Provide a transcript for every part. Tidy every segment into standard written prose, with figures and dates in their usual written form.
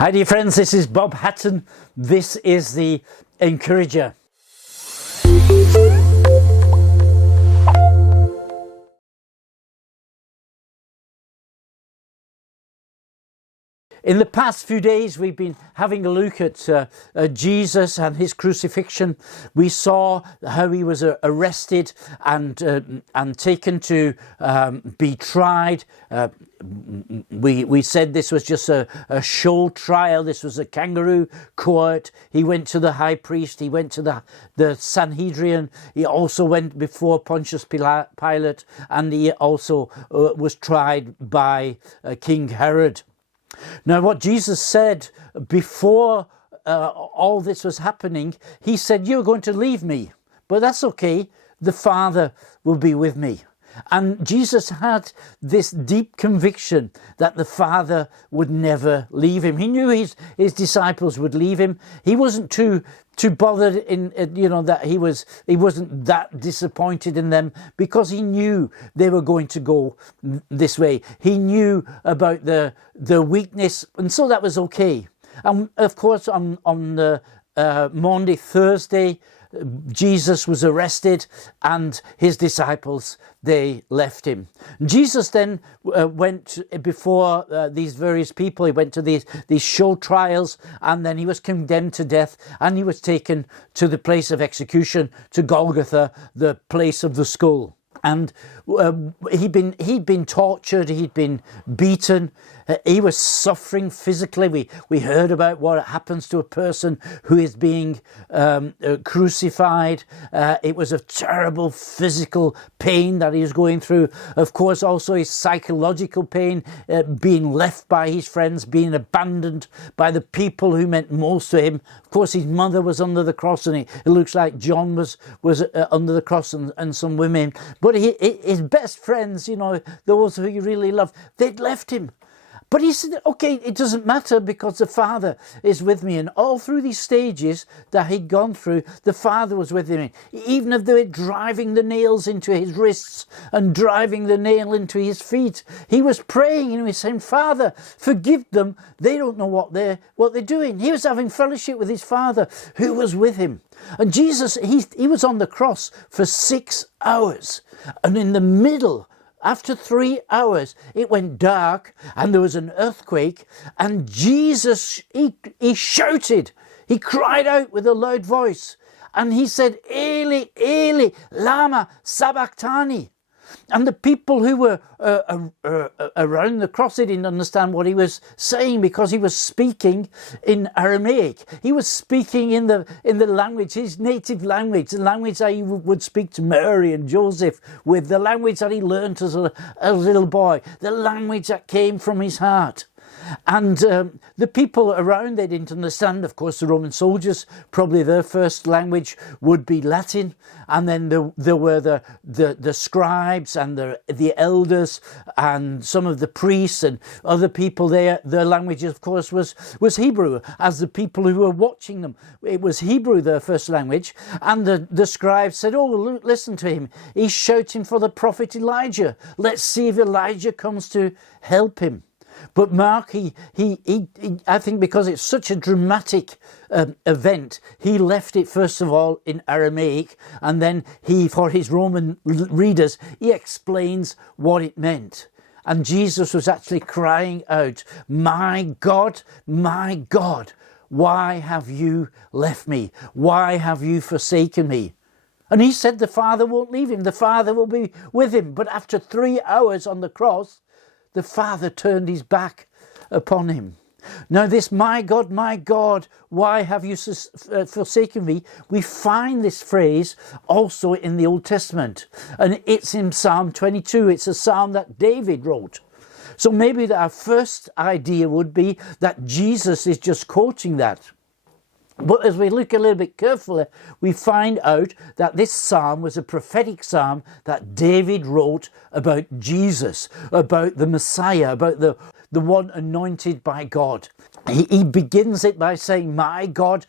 Hi dear friends, this is Bob Hatton. This is the Encourager. In the past few days, we've been having a look at Jesus and his crucifixion. We saw how he was arrested and taken to be tried. We said this was just a show trial. This was a kangaroo court. He went to the high priest. He went to the Sanhedrin. He also went before Pontius Pilate, and he also was tried by King Herod. Now, what Jesus said before all this was happening, he said, "You're going to leave me, but that's okay. The Father will be with me." And Jesus had this deep conviction that the Father would never leave him. He knew his disciples would leave him. He wasn't too bothered in that he wasn't that disappointed in them, because he knew they were going to go this way. He knew about the weakness, and so that was okay. And of course, on Maundy Thursday, Jesus was arrested and his disciples, they left him. Jesus then went before these various people. He went to these show trials, and then he was condemned to death, and he was taken to the place of execution, to Golgotha, the place of the skull. And he'd been tortured, he'd been beaten, he was suffering physically. We heard about what happens to a person who is being crucified. It was a terrible physical pain that he was going through. Of course, also his psychological pain, being left by his friends, being abandoned by the people who meant most to him. Of course, his mother was under the cross, and it looks like John was under the cross, and some women. But his best friends, those who he really loved, they'd left him. But he said, okay, it doesn't matter, because the Father is with me. And all through these stages that he'd gone through, the Father was with him. Even if they were driving the nails into his wrists and driving the nail into his feet, he was praying and he was saying, "Father, forgive them. They don't know what they're doing." He was having fellowship with his Father, who was with him. And Jesus, he was on the cross for 6 hours. And in the middle, after 3 hours, it went dark and there was an earthquake, and Jesus, he shouted, he cried out with a loud voice, and he said, "Eli, Eli, lama sabachthani." And the people who were around the cross, they didn't understand what he was saying, because he was speaking in Aramaic. He was speaking in the language, his native language, the language that he would speak to Mary and Joseph with, the language that he learnt as a little boy, the language that came from his heart. And the people around, they didn't understand. Of course, the Roman soldiers, probably their first language would be Latin. And then there were the scribes and the elders and some of the priests and other people there. Their language, of course, was Hebrew. As the people who were watching them, it was Hebrew, their first language. And the scribes said, "Oh, listen to him. He's shouting for the prophet Elijah. Let's see if Elijah comes to help him." But Mark, he I think because it's such a dramatic event, he left it first of all in Aramaic, and then for his Roman readers, he explains what it meant. And Jesus was actually crying out, my God, why have you left me? Why have you forsaken me?" And he said the Father won't leave him. The Father will be with him. But after 3 hours on the cross, the Father turned his back upon him. Now this, my God, why have you forsaken me?" We find this phrase also in the Old Testament. And it's in Psalm 22. It's a psalm that David wrote. So maybe our first idea would be that Jesus is just quoting that. But as we look a little bit carefully, we find out that this psalm was a prophetic psalm that David wrote about Jesus, about the Messiah, about the one anointed by God. he begins it by saying, my God,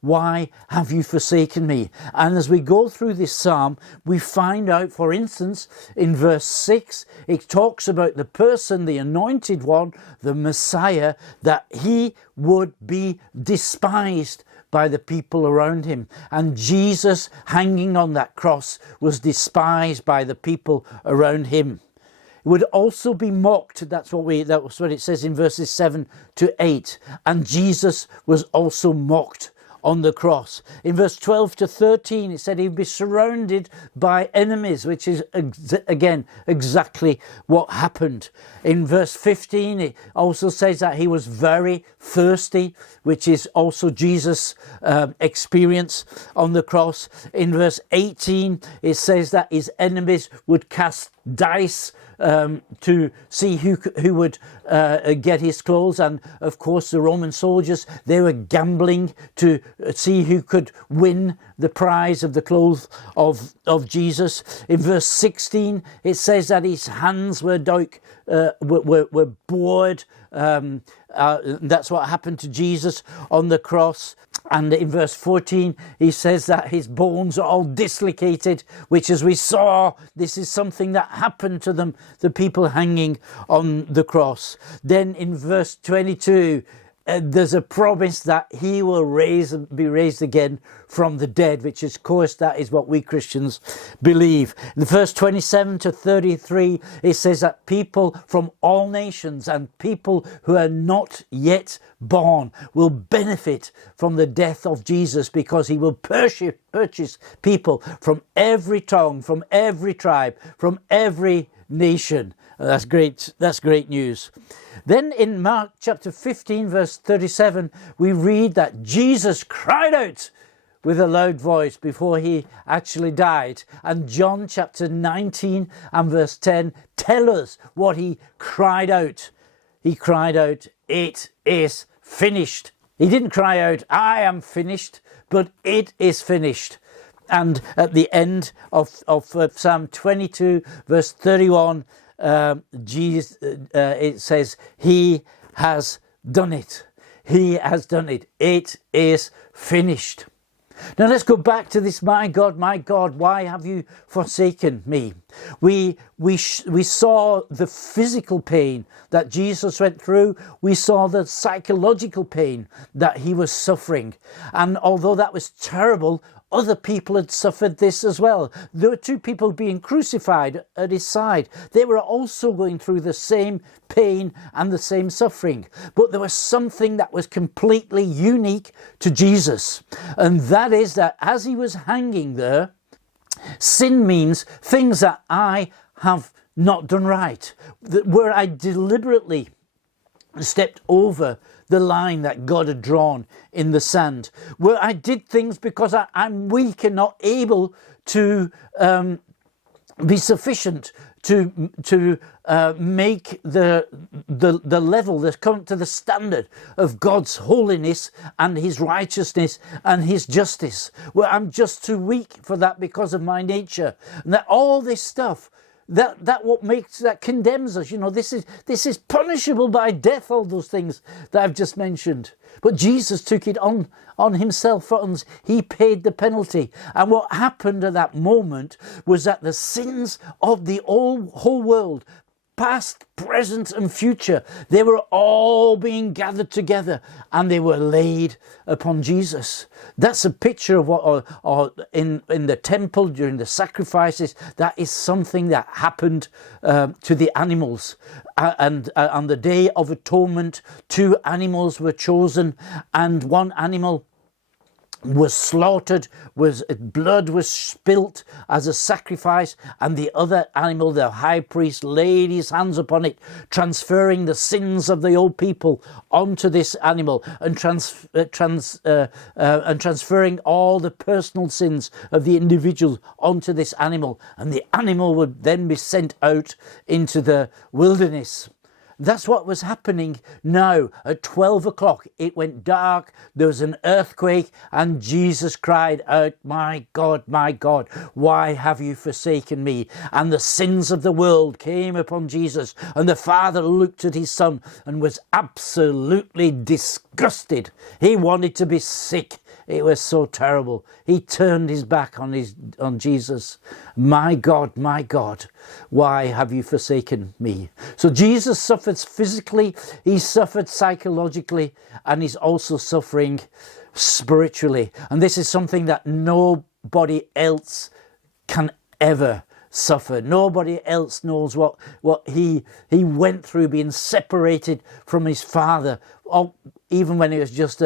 why have you forsaken me? And as we go through this psalm, we find out, for instance, in verse 6, it talks about the person, the anointed one, the Messiah, that he would be despised by the people around him. And Jesus, hanging on that cross, was despised by the people around him. Would also be mocked. That's what it says in verses 7 to 8. And Jesus was also mocked on the cross. In verse 12 to 13, it said he'd be surrounded by enemies, which is again exactly what happened. In verse 15, it also says that he was very thirsty, which is also Jesus' experience on the cross. In verse 18, it says that his enemies would cast dice to see who would get his clothes. And of course the Roman soldiers, they were gambling to see who could win the prize of the clothes of Jesus. In verse 16, it says that his hands were bored. That's what happened to Jesus on the cross. And in verse 14, he says that his bones are all dislocated, which, as we saw, this is something that happened to them, the people hanging on the cross. Then in verse 22, there's a promise that he will be raised again from the dead, which is, of course, that is what we Christians believe. In verse 27 to 33, it says that people from all nations and people who are not yet born will benefit from the death of Jesus, because he will purchase people from every tongue, from every tribe, from every nation. That's great. That's great news. Then in Mark chapter 15, verse 37, we read that Jesus cried out with a loud voice before he actually died. And John chapter 19 and verse 10 tell us what he cried out. He cried out, "It is finished." He didn't cry out, "I am finished," but "it is finished." And at the end of Psalm 22, verse 31, Jesus, it says, he has done it. He has done it. It is finished. Now let's go back to this, my God, why have you forsaken me? We saw the physical pain that Jesus went through. We saw the psychological pain that he was suffering. And although that was terrible, other people had suffered this as well. There were two people being crucified at his side. They were also going through the same pain and the same suffering. But there was something that was completely unique to Jesus. And that is that as he was hanging there, sin means things that I have not done right, where I deliberately stepped over the line that God had drawn in the sand, where I did things because I'm weak and not able to be sufficient to make the level, come to the standard of God's holiness and his righteousness and his justice, where I'm just too weak for that because of my nature. And that all this stuff, that condemns us. You know, this is punishable by death, all those things that I've just mentioned. But Jesus took it on himself for us. He paid the penalty. And what happened at that moment was that the sins of the whole world, past, present and future, they were all being gathered together and they were laid upon Jesus. That's a picture of what in the temple during the sacrifices. That is something that happened to the animals. And on the Day of Atonement, 2 animals were chosen, and one animal was slaughtered, blood was spilt as a sacrifice, and the other animal, the high priest, laid his hands upon it, transferring the sins of the old people onto this animal, and transferring all the personal sins of the individual onto this animal, and the animal would then be sent out into the wilderness. That's what was happening now. At 12 o'clock, it went dark, there was an earthquake, and Jesus cried out, my God, why have you forsaken me? And the sins of the world came upon Jesus, and the Father looked at his Son and was absolutely disgusted. He wanted to be sick. It was so terrible. He turned his back on Jesus. My God, why have you forsaken me? So Jesus suffered physically, he suffered psychologically, and he's also suffering spiritually. And this is something that nobody else can ever suffer. Nobody else knows what he went through, being separated from his Father, even when it was just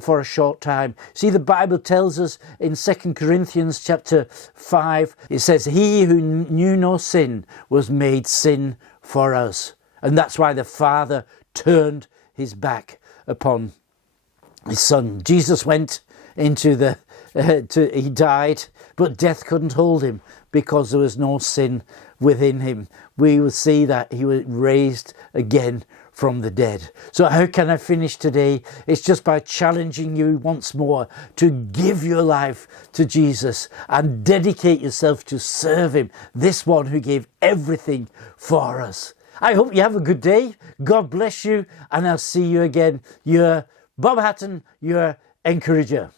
for a short time. See, the Bible tells us in 2 Corinthians chapter 5, it says, he who knew no sin was made sin for us. And that's why the Father turned his back upon his Son. Jesus went into he died, but death couldn't hold him because there was no sin within him. We will see that he was raised again from the dead. So how can I finish today? It's just by challenging you once more to give your life to Jesus and dedicate yourself to serve him, this one who gave everything for us. I hope you have a good day. God bless you, and I'll see you again. Your Bob Hatton, your encourager.